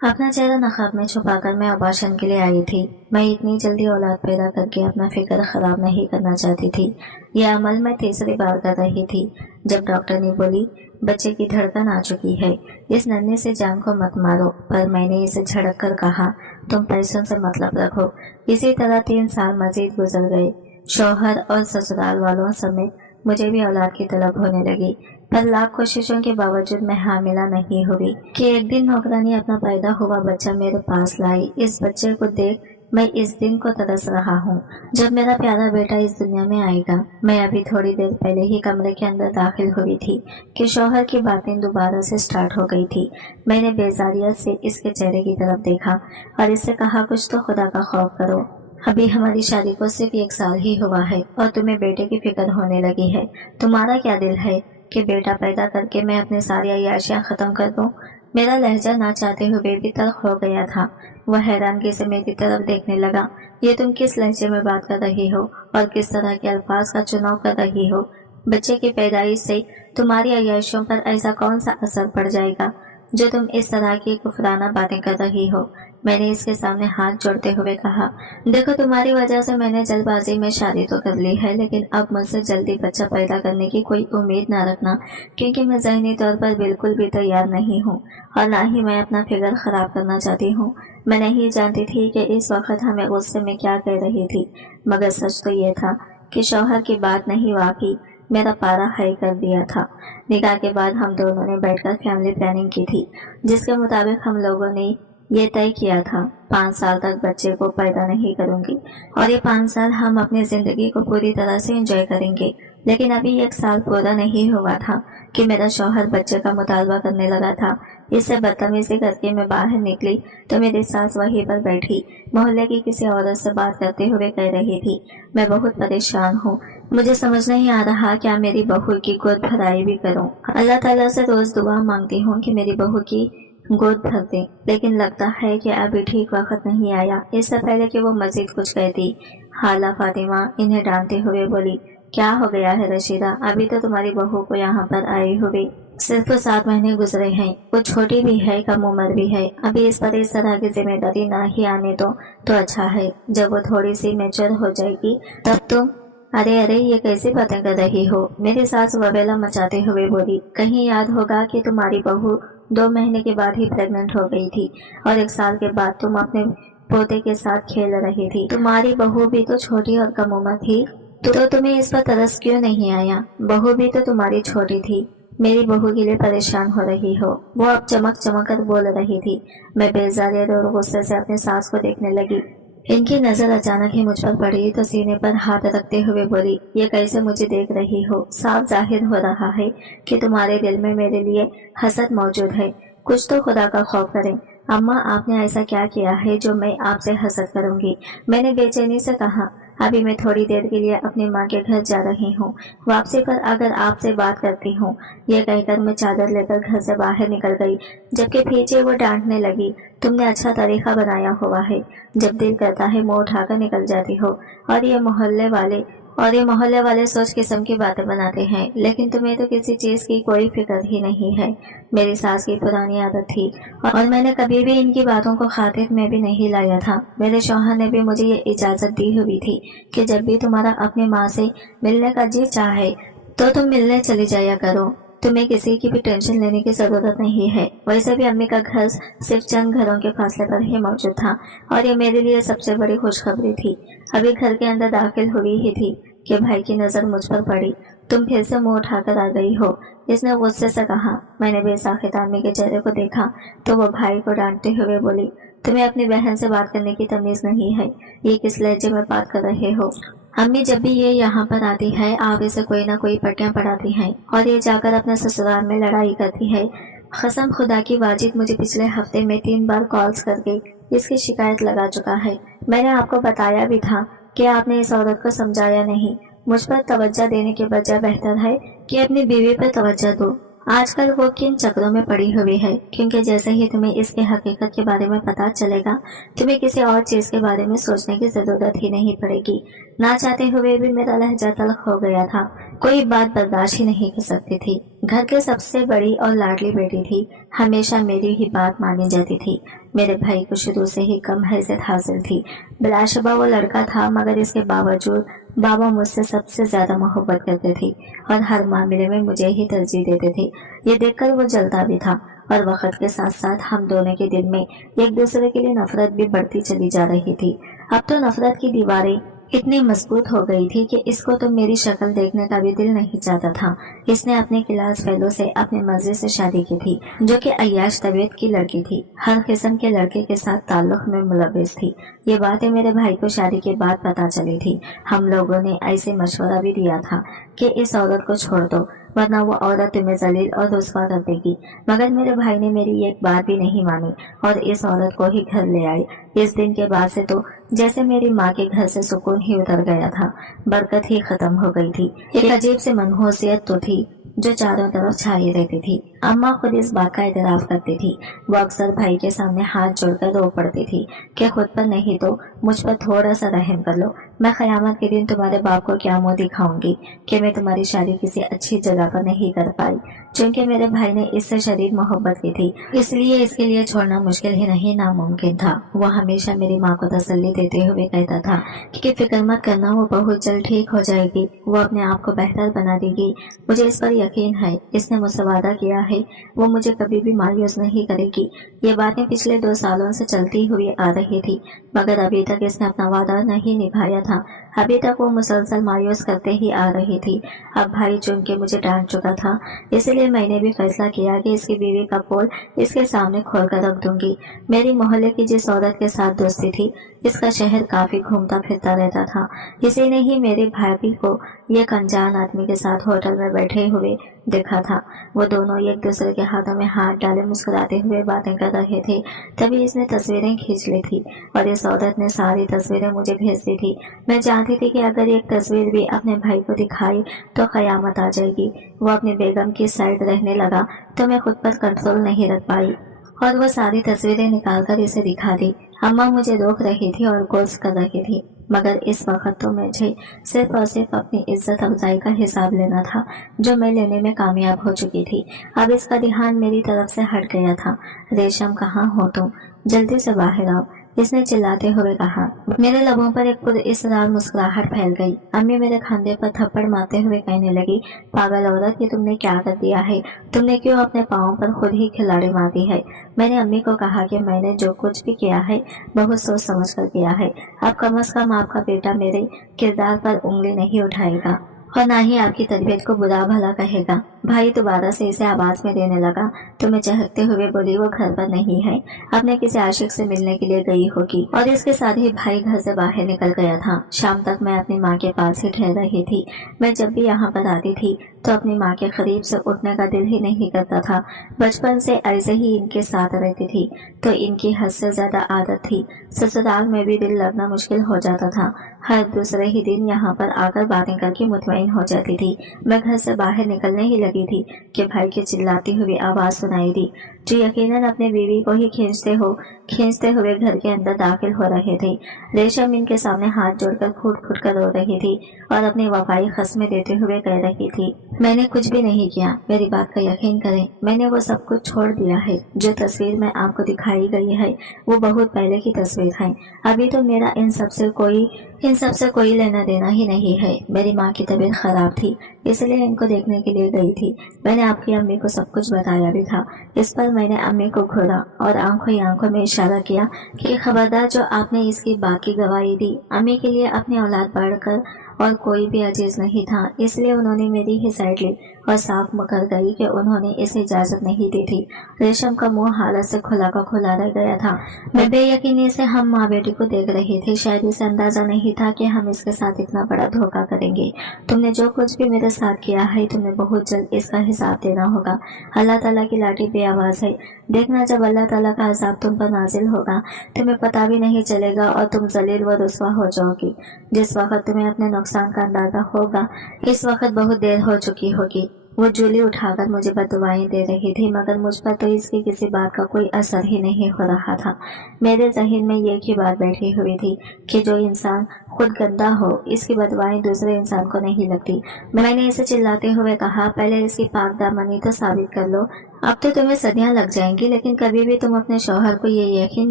अपना चेहरा नकाब में छुपाकर मैं अबॉर्शन के लिए आई थी। मैं इतनी जल्दी औलाद पैदा करके अपना फिक्र खराब नहीं करना चाहती थी। यह अमल मैं तीसरी बार कर रही थी जब डॉक्टर ने बोली बच्चे की धड़कन आ चुकी है, इस नन्हे से जान को मत मारो। पर मैंने इसे झड़क कर कहा तुम पैसों से मतलब रखो। इसी तरह 3 साल मजीद गुजर गए। शौहर और ससुराल वालों समेत मुझे भी औलाद की तलब होने लगी, पर लाख कोशिशों के बावजूद मैं हामिला नहीं हुई कि एक दिन नौकरानी अपना पैदा हुआ बच्चा मेरे पास लाई। इस बच्चे को देख मैं इस दिन को तरस रहा हूँ जब मेरा प्यारा बेटा इस दुनिया में आएगा। मैं अभी थोड़ी देर पहले ही कमरे के अंदर दाखिल हुई थी कि शौहर की बातें दोबारा से स्टार्ट हो गई थी। मैंने बेजारियत से इसके चेहरे की तरफ देखा और इससे कहा कुछ तो खुदा का खौफ करो। अभी हमारी शादी को सिर्फ 1 साल ही हुआ है और तुम्हें बेटे की फिक्र होने लगी है। तुम्हारा क्या दिल है कि बेटा पैदा करके मैं अपनी सारी अय्याशियां खत्म कर दूं? मेरा लहजा ना चाहते हुए भी तल्ख हो गया था। वह हैरानगी से मेरी तरफ देखने लगा। ये तुम किस लहजे में बात कर रही हो और किस तरह के अल्फाज का चुनाव कर रही हो? बच्चे की पैदाइश से तुम्हारी अय्याशियों पर ऐसा कौन सा असर पड़ जाएगा जो तुम इस तरह की कुफराना बातें कर रही हो? मैंने इसके सामने हाथ जोड़ते हुए कहा, देखो तुम्हारी वजह से मैंने जल्दबाजी में शादी तो कर ली है, लेकिन अब मुझसे जल्दी बच्चा पैदा करने की कोई उम्मीद ना रखना, क्योंकि मैं ज़हनी तौर पर बिल्कुल भी तैयार नहीं हूँ और ना ही मैं अपना फिगर खराब करना चाहती हूँ। मैं नहीं जानती थी कि इस वक्त हमें गुस्से में क्या कह रही थी, मगर सच तो ये था कि शौहर की बात नहीं वाकई मेरा पारा हाई कर दिया था। निकाह के बाद हम दोनों ने बैठकर फैमिली प्लानिंग की थी, जिसके मुताबिक हम लोगों ने ये तय किया था 5 साल तक बच्चे को पैदा नहीं करूंगी और ये 5 साल हम अपनी जिंदगी को पूरी तरह से एंजॉय करेंगे। लेकिन अभी 1 साल पूरा नहीं हुआ था कि मेरा शौहर बच्चे का मुतालबा करने लगा था। इससे बदतमीजी करके मैं बाहर निकली तो मेरी सास वहीं पर बैठी मोहल्ले की किसी औरत से बात करते हुए कह रही थी, मैं बहुत परेशान हूँ, मुझे समझ नहीं आ रहा क्या मेरी बहू की गोद भराई भी करूँ। अल्लाह ताला से रोज दुआ मांगती हूँ कि मेरी बहू की गोद भर दे, लेकिन लगता है कि अभी ठीक वक्त नहीं आया। इससे पहले कि वो मजीद कुछ कहती, हाला फातिमा इन्हें डांटते हुए बोली, क्या हो गया है रशीदा, अभी तो तुम्हारी बहू को यहाँ पर आई हुई सिर्फ 7 महीने गुजरे हैं, वो छोटी भी है, कम उम्र भी है, अभी इस पर इस तरह की जिम्मेदारी ना ही आने दो तो अच्छा है। जब वो थोड़ी सी मैच्योर हो जाएगी तब तुम। अरे ये कैसी बातें कर रही हो? मेरी सास वबेला मचाते हुए बोली, कहीं याद होगा कि तुम्हारी बहू 2 महीने के बाद ही प्रेग्नेंट हो गई थी और 1 साल के बाद तुम अपने पोते के साथ खेल रही थी। तुम्हारी बहू भी तो छोटी और कम उम्र थी, तो तुम्हें इस पर तरस क्यों नहीं आया? बहू भी तो तुम्हारी छोटी थी। मेरी बहू के लिए परेशान हो रही हो? वो अब चमक चमक कर बोल रही थी। मैं बेजारियत और गुस्से से अपनी सास को देखने लगी। इनकी नजर अचानक ही मुझ पर पड़ी तो सीने पर हाथ रखते हुए बोली, ये कैसे मुझे देख रही हो? साफ जाहिर हो रहा है कि तुम्हारे दिल में मेरे लिए हसद मौजूद है। कुछ तो खुदा का खौफ करें। अम्मा आपने ऐसा क्या किया है जो मैं आपसे हसद करूंगी? मैंने बेचैनी से कहा, अभी मैं थोड़ी देर के लिए अपनी माँ के घर जा रही हूँ, वापसी पर अगर आपसे बात करती हूँ। ये कहकर मैं चादर लेकर घर से बाहर निकल गई, जबकि पीछे वो डांटने लगी, तुमने अच्छा तरीका बनाया हुआ है, जब दिल करता है मुंह उठाकर निकल जाती हो और ये मोहल्ले वाले सोच किस्म की बातें बनाते हैं, लेकिन तुम्हें तो किसी चीज की कोई फिक्र ही नहीं है। मेरी सास की पुरानी आदत थी और मैंने कभी भी इनकी बातों को खातिर में भी नहीं लाया था। मेरे शौहर ने भी मुझे ये इजाजत दी हुई थी कि जब भी तुम्हारा अपनी माँ से मिलने का जी चाहे तो तुम मिलने चली जाया करो, तुम्हें किसी की भी टेंशन लेने की जरूरत नहीं है। वैसे भी अम्मी का घर सिर्फ चंद घरों के फासले पर ही मौजूद था और ये मेरे लिए सबसे बड़ी खुशखबरी थी। अभी घर के अंदर दाखिल हुई ही थी कि भाई की नजर मुझ पर पड़ी। तुम फिर से मुंह उठाकर आ गई हो, इसने गुस्से से कहा। मैंने बेसाखित अम्मी के चेहरे को देखा तो वो भाई को डांटते हुए बोली, तुम्हें अपनी बहन से बात करने की तमीज नहीं है, ये किस लहजे में बात कर रहे हो? अम्मी जब भी ये यहाँ पर आती है आप इसे कोई ना कोई पट्टियां पढ़ाती हैं और ये जाकर अपने ससुराल में लड़ाई करती है। कसम खुदा की वाजिद मुझे पिछले हफ्ते में 3 बार कॉल्स करके इसकी शिकायत लगा चुका है। मैंने आपको बताया भी था कि आपने इस औरत को समझाया नहीं। मुझ पर तवज्जो देने के बजाय बेहतर है कि अपनी बीवी पर तवज्जो दो। आजकल वो किन चक्रों में पड़ी हुई है, क्योंकि जैसे ही तुम्हें इसके हकीकत के बारे में पता चलेगा तुम्हें किसी और चीज के बारे में सोचने की जरूरत ही नहीं पड़ेगी। ना चाहते हुए भी मेरा लहजा तल्ख हो गया था, कोई बात बर्दाश्त ही नहीं कर सकती थी। घर के सबसे बड़ी और लाडली बेटी थी, हमेशा मेरी ही बात मानी जाती थी। मेरे भाई को शुरू से ही कम हैसियत हासिल थी। बिलाशुबा वो लड़का था, मगर इसके बावजूद बाबा मुझसे सबसे ज्यादा मोहब्बत करते थे और हर मामले में मुझे ही तरजीह देते थे। ये देखकर वो जलता भी था और वक्त के साथ साथ हम दोनों के दिल में एक दूसरे के लिए नफरत भी बढ़ती चली जा रही थी। अब तो नफरत की दीवारें इतनी मजबूत हो गई थी कि इसको तो मेरी शक्ल देखने का भी दिल नहीं चाहता था। इसने अपने क्लास फेलो से अपनी मर्जी से शादी की थी, जो कि अय्याश तबीयत की लड़की थी, हर किस्म के लड़के के साथ ताल्लुक में मुलविस थी। ये बातें मेरे भाई को शादी के बाद पता चली थी। हम लोगों ने ऐसे मशवरा भी दिया था कि इस औरत को छोड़ दो, वरना वो औरत तुम्हें जलील और रुस्वा कर देगी, मगर मेरे भाई ने मेरी एक बात भी नहीं मानी और इस औरत को ही घर ले आई। इस दिन के बाद से तो जैसे मेरी माँ के घर से सुकून ही उतर गया था, बरकत ही खत्म हो गई थी। एक अजीब सी मनहूसियत तो थी जो चारों तरफ छाई रहती थी। अम्मा खुद इस बात का इतराफ करती थी। वो अक्सर भाई के सामने हाथ जोड़कर रो पड़ती थी कि खुद पर नहीं तो मुझ पर थोड़ा सा रहम कर लो। मैं क़यामत के दिन तुम्हारे बाप को क्या मुंह दिखाऊंगी कि मैं तुम्हारी शादी किसी अच्छी जगह पर नहीं कर पाई। चूंकि मेरे भाई ने इससे शदीद मोहब्बत की थी, इसलिए इसके लिए छोड़ना मुश्किल ही नहीं नामुमकिन था। वो हमेशा मेरी माँ को तसल्ली देते हुए कहता था कि फिक्र मत करना, वो बहुत जल्द ठीक हो जाएगी, वो अपने आप को बेहतर बना देगी। मुझे इस पर यकीन है, इसने मुझसे वादा किया है, वो मुझे कभी भी मायूस नहीं करेगी। ये बातें पिछले 2 सालों से चलती हुई आ रही थी, मगर अभी तक इसने अपना वादा नहीं निभाया था। अभी तक वो मुसलसल मायूस करते ही आ रही थी। अब भाई चुन के मुझे डांट चुका था, इसलिए मैंने भी फैसला किया कि इसकी बीवी का पोल इसके सामने खोल कर रख दूंगी। मेरी मोहल्ले की जिस औरत के साथ दोस्ती थी, इसका शहर काफी घूमता फिरता रहता था। इसी ने ही मेरे भाभी को एक अनजान आदमी के साथ होटल में बैठे हुए देखा था। वो दोनों एक दूसरे के हाथों में हाथ डाले मुस्कुराते हुए बातें कर रहे थे। तभी इसने तस्वीरें खींच ली थी और इस औरत ने सारी तस्वीरें मुझे भेज दी थी। मैं जानती थी कि अगर एक तस्वीर भी अपने भाई को दिखाई तो कयामत आ जाएगी। वो अपनी बेगम की साइड रहने लगा तो मैं खुद पर कंट्रोल नहीं रख पाई और वो सारी तस्वीरें निकालकर इसे दिखा दी। अम्मा मुझे रोक रही थी और कोर्स कर रही थी, मगर इस वक्त तो मुझे सिर्फ और सिर्फ अपनी इज्जत अफजाई का हिसाब लेना था, जो मैं लेने में कामयाब हो चुकी थी। अब इसका ध्यान मेरी तरफ से हट गया था। रेशम, कहाँ हो तुम? जल्दी से बाहर आओ, इसने चिल्लाते हुए कहा। मेरे लबों पर एक पुरइसरार मुस्कुराहट फैल गई। अम्मी मेरे खांधे पर थप्पड़ मारते हुए कहने लगी, पागल औरत, ये तुमने क्या कर दिया है? तुमने क्यों अपने पाँव पर खुद ही खिलाड़ी मार दी है? मैंने अम्मी को कहा कि मैंने जो कुछ भी किया है बहुत सोच समझ कर किया है। अब कम से कम आपका बेटा मेरे किरदार पर उंगली नहीं उठाएगा और ना ही आपकी तरबियत को बुरा भला कहेगा। भाई दोबारा से इसे आवाज में देने लगा तो मैं चहकते हुए बोली, वो घर पर नहीं है, अपने किसी आशिक से मिलने के लिए गई होगी। और इसके साथ ही भाई घर से बाहर निकल गया था। शाम तक मैं अपनी माँ के पास ही ठहर रही थी। मैं जब भी यहाँ पर आती थी तो अपनी माँ के करीब से उठने का दिल ही नहीं करता था। बचपन से ऐसे ही इनके साथ रहती थी तो इनकी हद से ज्यादा आदत थी। ससुराल में भी दिल लगना मुश्किल हो जाता था। हर दूसरे ही दिन यहाँ पर आकर बातें करके मुतमईन हो जाती थी। मैं घर से बाहर निकलने ही लगी थी कि भाई की चिल्लाती हुई आवाज सुनाई दी, जो यकीनन अपने बीवी को ही खींचते हुए घर के अंदर दाखिल हो रहे थे। रेशम इनके सामने हाथ जोड़कर फूट फूट कर रो रही थी और अपनी वफाई खस्में देते हुए कह रही थी, मैंने कुछ भी नहीं किया, मेरी बात का यकीन करें, मैंने वो सब कुछ छोड़ दिया है। जो तस्वीर में आपको दिखाई गई है वो बहुत पहले की तस्वीर है। अभी तो मेरा इन सब से कोई लेना देना ही नहीं है। मेरी माँ की तबीयत खराब थी, इसलिए इनको देखने के लिए गई थी। मैंने आपकी अम्मी को सब कुछ बताया भी था। इस पर मैंने अम्मी को घूरा और आंखों ही आंखों में इशारा किया कि खबरदार जो आपने इसकी बाकी गवाही दी। अम्मी के लिए अपनी औलाद बढ़कर और कोई भी अजीज नहीं था, इसलिए उन्होंने मेरी ही साइड ली और साफ मुकर गई कि उन्होंने इसे इजाजत नहीं दी थी। रेशम का मुंह हालत से खुला का खुला रह गया था। मैं बेयकीनी से हम माँ बेटी को देख रही थी। शायद इसे अंदाजा नहीं था कि हम इसके साथ इतना बड़ा धोखा करेंगे। तुमने जो कुछ भी मेरे साथ किया है, तुम्हें बहुत जल्द इसका हिसाब देना होगा। अल्लाह ताला की लाठी बेआवाज है। देखना, जब अल्लाह ताला का अज़ाब तुम पर नाजिल होगा, तुम्हें पता भी नहीं चलेगा और तुम जलील व रुस्वा हो जाओगी। जिस वक्त तुम्हें अपने नुकसान का अंदाजा होगा, इस वक्त बहुत देर हो चुकी होगी। वो जूली उठाकर मुझे बददुआएं दे रही थी, मगर मुझ पर तो इसकी किसी बात का कोई असर ही नहीं हो रहा था। मेरे ज़हन में ये की बात बैठी हुई थी कि जो इंसान खुद गंदा हो, इसकी बददुआएं दूसरे इंसान को नहीं लगती। मैंने इसे चिल्लाते हुए कहा, पहले इसकी पाक दामनी तो साबित कर लो। अब तो तुम्हें सदियां लग जाएंगी, लेकिन कभी भी तुम अपने शौहर को ये यकीन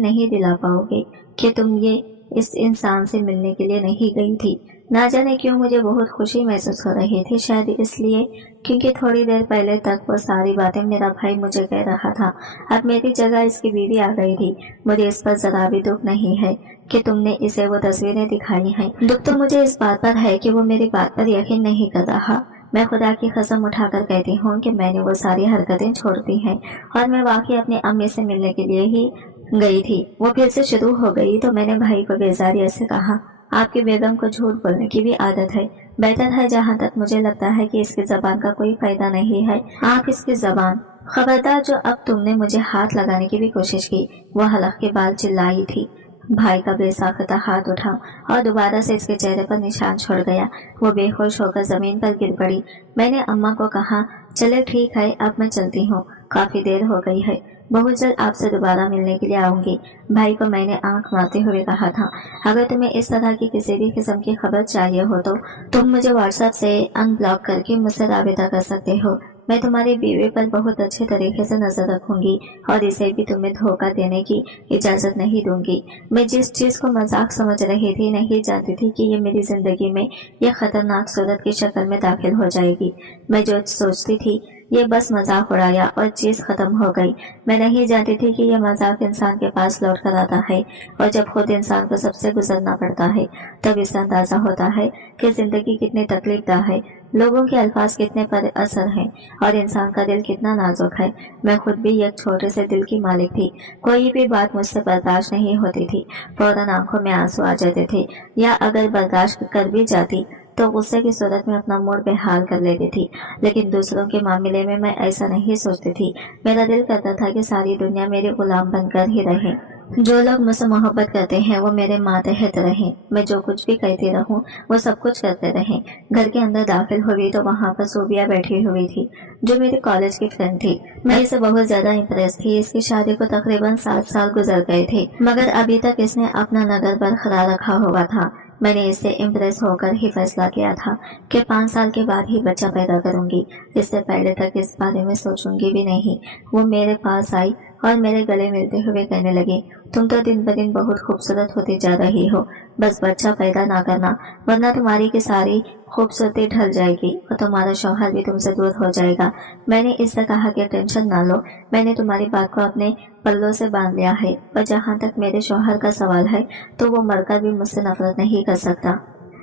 नहीं दिला पाओगे कि तुम ये इस इंसान से मिलने के लिए नहीं गई थी। ना जाने क्यों मुझे बहुत खुशी महसूस हो रही थी, शायद इसलिए क्योंकि थोड़ी देर पहले तक वो सारी बातें मेरा भाई मुझे कह रहा था। अब मेरी जगह इसकी बीवी आ गई थी। मुझे इस पर जरा भी दुख नहीं है कि तुमने इसे वो तस्वीरें दिखाई हैं। दुख तो मुझे इस बात पर है कि वो मेरी बात पर यकीन नहीं कर रहा। मैं खुदा की कसम उठाकर कहती हूँ कि मैंने वो सारी हरकतें छोड़ दी हैं और मैं वाकई अपनी अम्मी से मिलने के लिए ही गई थी। वो फिर से शुरू हो गई तो मैंने भाई को बेजारियत से कहा, आपकी बेगम को झूठ बोलने की भी आदत है। बेहतर है, जहाँ तक मुझे लगता है कि इसकी जबान का कोई फायदा नहीं है, आप इसकी जबान। खबरदार, जो अब तुमने मुझे हाथ लगाने की भी कोशिश की। वो हलक के बाल चिल्लाई थी। भाई का बेसाख्ता हाथ उठा और दोबारा से इसके चेहरे पर निशान छोड़ गया। वो बेहोश होकर जमीन पर गिर पड़ी। मैंने अम्मा को कहा, चले ठीक है, अब मैं चलती हूँ, काफी देर हो गई है, बहुत जल्द आपसे दोबारा मिलने के लिए आऊंगी। भाई को मैंने आंख मारते हुए कहा था, अगर तुम्हें इस तरह की किसी भी किस्म की खबर चाहिए हो तो तुम मुझे व्हाट्सएप से अनब्लॉक करके मुझसे राबिता कर सकते हो। मैं तुम्हारी बीवी पर बहुत अच्छे तरीके से नजर रखूंगी और इसे भी तुम्हें धोखा देने की इजाजत नहीं दूंगी। मैं जिस चीज को मजाक समझ रही थी, नहीं जानती थी कि ये मेरी जिंदगी में यह खतरनाक सूरत की शक्ल में दाखिल हो जाएगी। मैं जो सोचती थी ये बस मजाक उड़ाया और चीज खत्म हो गई। मैं नहीं जानती थी कि यह मजाक इंसान के पास लौट कर आता है और जब खुद इंसान को सबसे गुजरना पड़ता है तब इससे अंदाजा होता है कि जिंदगी कितनी तकलीफदा है, लोगों के अल्फाज कितने पर असर हैं और इंसान का दिल कितना नाजुक है। मैं खुद भी एक छोटे से दिल की मालिक थी। कोई भी बात मुझसे बर्दाश्त नहीं होती थी, फौरन आंखों में आंसू आ जाते थे, या अगर बर्दाश्त कर भी जाती तो गुस्से की सूरत में अपना मूड बेहाल कर लेती थी। लेकिन दूसरों के मामले में मैं ऐसा नहीं सोचती थी। मेरा दिल करता था कि सारी दुनिया मेरे गुलाम बनकर ही रहे। जो लोग मुझसे मोहब्बत करते हैं वो मेरे मातहत रहें। मैं जो कुछ भी कहती रहूं वो सब कुछ करते रहें। घर के अंदर दाखिल हुई तो वहाँ पर सूबिया बैठी हुई थी, जो मेरी कॉलेज की फ्रेंड थी। मैं इसे बहुत ज्यादा इम्प्रेस थी। इसकी शादी को तकरीबन 7 साल गुजर गए थे, मगर अभी तक इसने अपना नगर बरकरार रखा हुआ था। मैंने इससे इम्प्रेस होकर ही फैसला किया था कि 5 साल के बाद ही बच्चा पैदा करूंगी। इससे पहले तक इस बारे में सोचूंगी भी नहीं। वो मेरे पास आई और मेरे गले मिलते हुए कहने लगी, तुम तो दिन ब दिन बहुत खूबसूरत होती जा रही हो, बस बच्चा पैदा ना करना, वरना तुम्हारी की सारी खूबसूरती ढल जाएगी और तुम्हारा शौहर भी तुमसे दूर हो जाएगा। मैंने इससे कहा कि टेंशन ना लो, मैंने तुम्हारी बात को अपने पल्लों से बांध लिया है, पर जहाँ तक मेरे शौहर का सवाल है तो वो मरकर भी मुझसे नफरत नहीं कर सकता।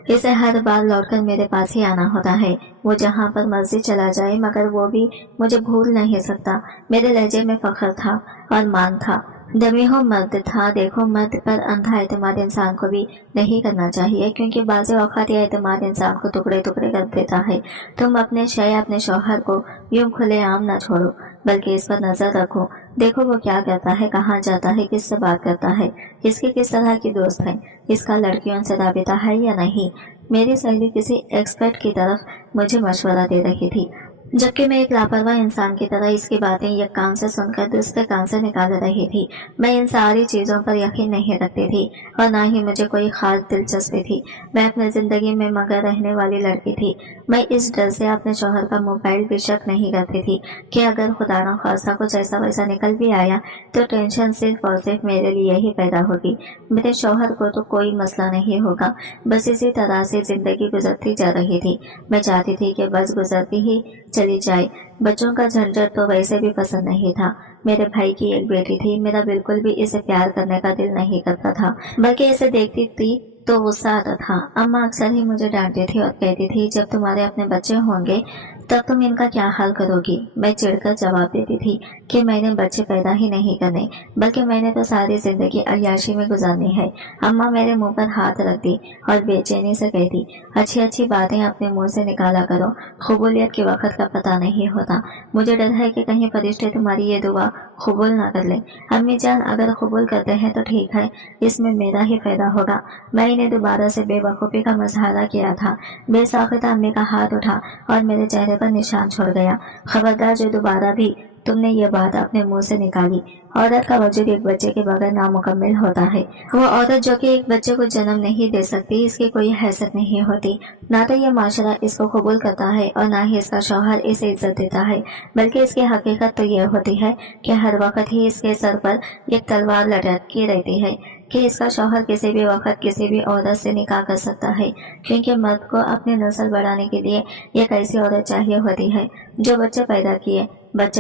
इसे हर बार लौटकर मेरे पास ही आना होता है। वो जहाँ पर मर्जी चला जाए, मगर वो भी मुझे भूल नहीं सकता। मेरे लहजे में फख्र था और मान था। दमी हो मर्द था। देखो, मर्द पर अंधा एतमाद इंसान को भी नहीं करना चाहिए, क्योंकि बाज़ औक़ात यह एतमाद इंसान को टुकड़े टुकड़े कर देता है। तुम अपने शौहर को यूं खुलेआम न छोड़ो, बल्कि इस पर नजर रखो। देखो वो क्या करता है, कहाँ जाता है, किससे बात करता है, इसकी किस तरह की दोस्त है, इसका लड़कियों से राबिता है या नहीं। मेरी सहेली किसी एक्सपर्ट की तरफ मुझे मशवरा दे रही थी, जबकि मैं एक लापरवाह इंसान की तरह इसकी बातें एक कान से सुनकर दूसरे कान से निकाल रही थी। मैं इन सारी चीजों पर यकीन नहीं रखती थी और ना ही मुझे कोई खास दिलचस्पी थी। मैं अपनी जिंदगी में मगर रहने वाली लड़की थी। मैं इस डर से अपने शौहर का मोबाइल भी शक नहीं करती थी कि अगर खुदा न खासा कुछ ऐसा वैसा निकल भी आया तो टेंशन सिर्फ और सिर्फ मेरे लिए ही पैदा होगी। मेरे शौहर को तो कोई मसला नहीं होगा। बस इसी तरह से जिंदगी गुजरती जा रही थी। मैं चाहती थी कि बस गुजरती ही चली जाए। बच्चों का झंझट तो वैसे भी पसंद नहीं था। मेरे भाई की एक बेटी थी। मेरा बिल्कुल भी इसे प्यार करने का दिल नहीं करता था, बल्कि इसे देखती थी तो गुस्सा आता था। अम्मा अक्सर ही मुझे डांटती थी और कहती थी, जब तुम्हारे अपने बच्चे होंगे तब तुम इनका क्या हाल करोगी। मैं चिढ़कर जवाब देती थी कि मैंने बच्चे पैदा ही नहीं करने, बल्कि मैंने तो सारी जिंदगी अय्याशी में गुजारनी है। अम्मा मेरे मुंह पर हाथ रख दी और बेचैनी से कहती, अच्छी अच्छी बातें अपने मुंह से निकाला करो, कबूलियत के वक्त का पता नहीं होता। मुझे डर है कि कहीं फरिश्ते तुम्हारी ये दुआ कबूल ना कर ले। अम्मी जान अगर कबूल करते हैं तो ठीक है, इसमें मेरा ही फायदा होगा। मैंने दोबारा से बेवकूफ़ी का मजाहरा किया था। बेसाख्ता अम्मी का हाथ उठा और मेरे चेहरे पर निशान छोड़ गया। खबरदार जो दोबारा भी तुमने ये बात अपने मुंह से निकाली। औरत का वजूद एक बच्चे के बगैर नामुकम्मल होता है। वो औरत जो कि एक बच्चे को जन्म नहीं दे सकती, इसकी कोई हैसियत नहीं होती। ना तो ये माशरा इसको कबूल करता है और ना ही इसका शौहर इसे इज्जत देता है, बल्कि इसकी हकीकत तो ये होती है कि हर वक्त ही इसके सर पर एक तलवार लटकी रहती है कि इसका शौहर किसी भी वक्त किसी भी औरत से निकाह कर सकता है, क्योंकि मर्द को अपनी नस्ल बढ़ाने के लिए एक ऐसी औरत चाहिए होती है जो बच्चे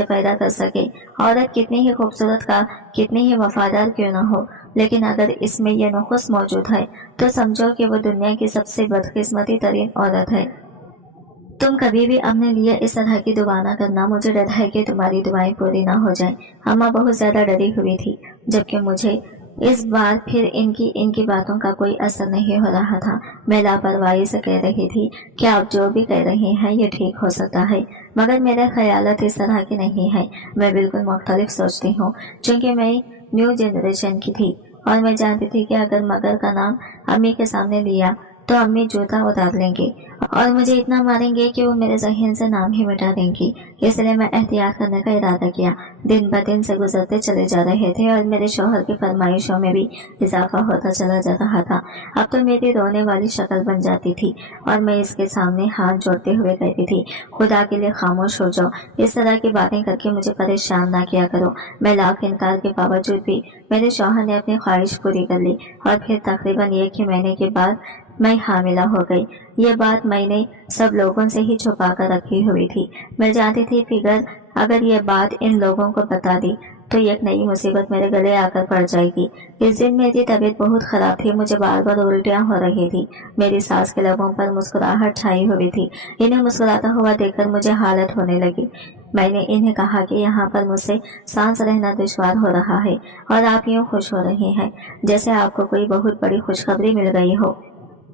पैदा कर सके। औरत कितनी ही खूबसूरत का कितनी ही वफादार क्यों न हो, लेकिन अगर इसमें यह नुक़्स मौजूद है तो समझो कि वो दुनिया की सबसे बदकिस्मती तरीन औरत है। तुम कभी भी अपने लिए इस तरह की दुआ ना करना, मुझे डर है कि तुम्हारी दुआएं पूरी ना हो जाएं। अम्मा बहुत ज्यादा डरी हुई थी, जबकि मुझे इस बार फिर इनकी बातों का कोई असर नहीं हो रहा था। मैं लापरवाही से कह रही थी कि आप जो भी कह रहे हैं ये ठीक हो सकता है, मगर मेरे ख्यालात इस तरह की नहीं है। मैं बिल्कुल मुख्तलिफ सोचती हूँ, क्योंकि मैं न्यू जनरेशन की थी और मैं जानती थी कि अगर मगर का नाम अम्मी के सामने लिया तो अम्मी जूता उतार लेंगे और मुझे इतना मारेंगे कि वो मेरे ज़हन से नाम ही मिटा देंगी। इसलिए मैं एहतियात करने का इरादा किया। दिन ब दिन से गुजरते चले जा रहे थे और मेरे शौहर की फरमाइशों में भी इजाफा होता चला जा रहा था। अब तो मेरी रोने वाली शक्ल बन जाती थी और मैं इसके सामने हाथ जोड़ते हुए कहती थी, खुदा के लिए खामोश हो जाओ, इस तरह की बातें करके मुझे परेशान ना किया करो। मैं लाख इनकार के बावजूद भी मेरे शौहर ने अपनी ख्वाहिश पूरी कर ली और फिर तकरीबन 1 ही महीने के बाद मैं हामिला हो गई। ये बात मैंने सब लोगों से ही छुपा कर रखी हुई थी। मैं जानती थी फिगर अगर ये बात इन लोगों को बता दी तो एक नई मुसीबत मेरे गले आकर पड़ जाएगी। इस दिन मेरी तबीयत बहुत खराब थी, मुझे बार बार उल्टियाँ हो रही थी। मेरी सास के लबों पर मुस्कुराहट छाई हुई थी। इन्हें मुस्कुराता हुआ देखकर मुझे हालत होने लगी। मैंने इन्हें कहा कि यहाँ पर मुझसे सांस रहना दुश्वार हो रहा है और आप यूँ खुश हो रही हैं जैसे आपको कोई बहुत बड़ी खुशखबरी मिल गई हो।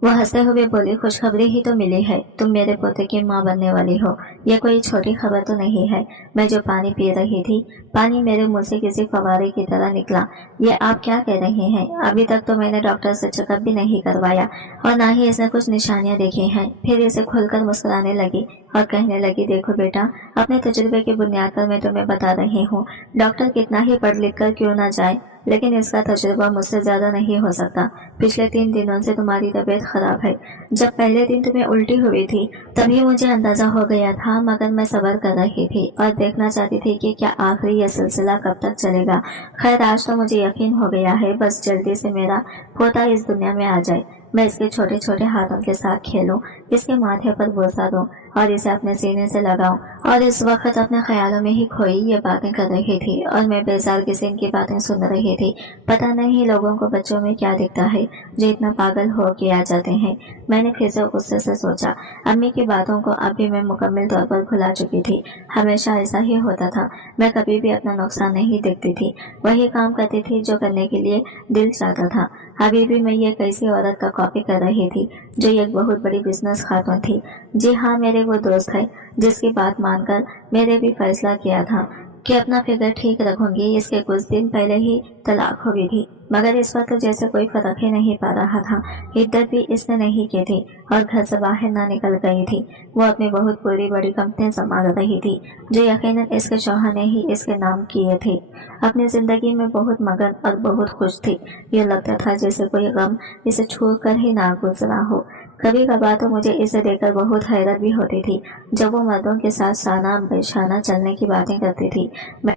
वह हंसते हुए बोली, खुशखबरी ही तो मिली है, तुम मेरे पोते की माँ बनने वाली हो। यह कोई छोटी खबर तो नहीं है। मैं जो पानी पी रही थी, पानी मेरे मुंह से किसी फवारे की तरह निकला। ये आप क्या कह रहे हैं? अभी तक तो मैंने डॉक्टर से चेकअप भी नहीं करवाया और ना ही इसने कुछ निशानियां देखी हैं। फिर इसे खुलकर मुस्कुराने लगी और कहने लगी, देखो बेटा, अपने तजुर्बे की बुनियाद पर मैं तुम्हें बता रही हूँ, डॉक्टर कितना ही पढ़ लिख कर क्यों ना जाए, लेकिन इसका तजुर्बा मुझसे ज्यादा नहीं हो सकता। पिछले 3 दिनों से तुम्हारी तबीयत खराब है। जब पहले दिन तुम्हें उल्टी हुई थी तभी मुझे अंदाजा हो गया था, मगर मैं सब्र कर रही थी और देखना चाहती थी कि क्या आखिरी यह सिलसिला कब तक चलेगा। खैर आज तो मुझे यकीन हो गया है, बस जल्दी से मेरा पोता इस दुनिया में आ जाए, मैं इसके छोटे छोटे हाथों के साथ खेलूं, इसके माथे पर बोसा दूं और इसे अपने सीने से लगाऊं। और इस वक्त अपने ख्यालों में ही खोई ये बातें कर रही थी और मैं बेजार किस्म की बातें सुन रही थी। पता नहीं लोगों को बच्चों में क्या दिखता है जो इतना पागल हो के आ जाते हैं। मैंने फिर से गुस्से से सोचा, अम्मी की बातों को अब भी मैं मुकम्मल तौर पर भुला चुकी थी। हमेशा ऐसा ही होता था, मैं कभी भी अपना नुकसान नहीं देखती थी, वही काम करती थी जो करने के लिए दिल चाहता था। अभी भी मैं ये कैसी औरत का कॉपी कर रही थी जो एक बहुत बड़ी बिजनेस खातून थी। जी हाँ, मेरे वो दोस्त है जिसकी बात मानकर मेरे भी फैसला किया था कि अपना फिगर ठीक रखूंगी। इसके कुछ दिन पहले ही तलाक हुई थी, मगर इस वक्त जैसे कोई फर्क ही नहीं पा रहा था। इद्दत भी इसने नहीं की थी और घर से बाहर ना निकल गई थी। वो अपनी बहुत पूरी बड़ी कंपनी संभाल रही थी जो यकीनन इसके शौहर ने ही इसके नाम किए थे। अपनी जिंदगी में बहुत मगन और बहुत खुश थी। ये लगता था जैसे कोई गम इसे छू कर ही ना गुजरा हो। कभी कभार तो मुझे इसे देखकर बहुत हैरत भी होती थी जब वो मर्दों के साथ शाना बेशाना चलने की बातें करती थी। मैं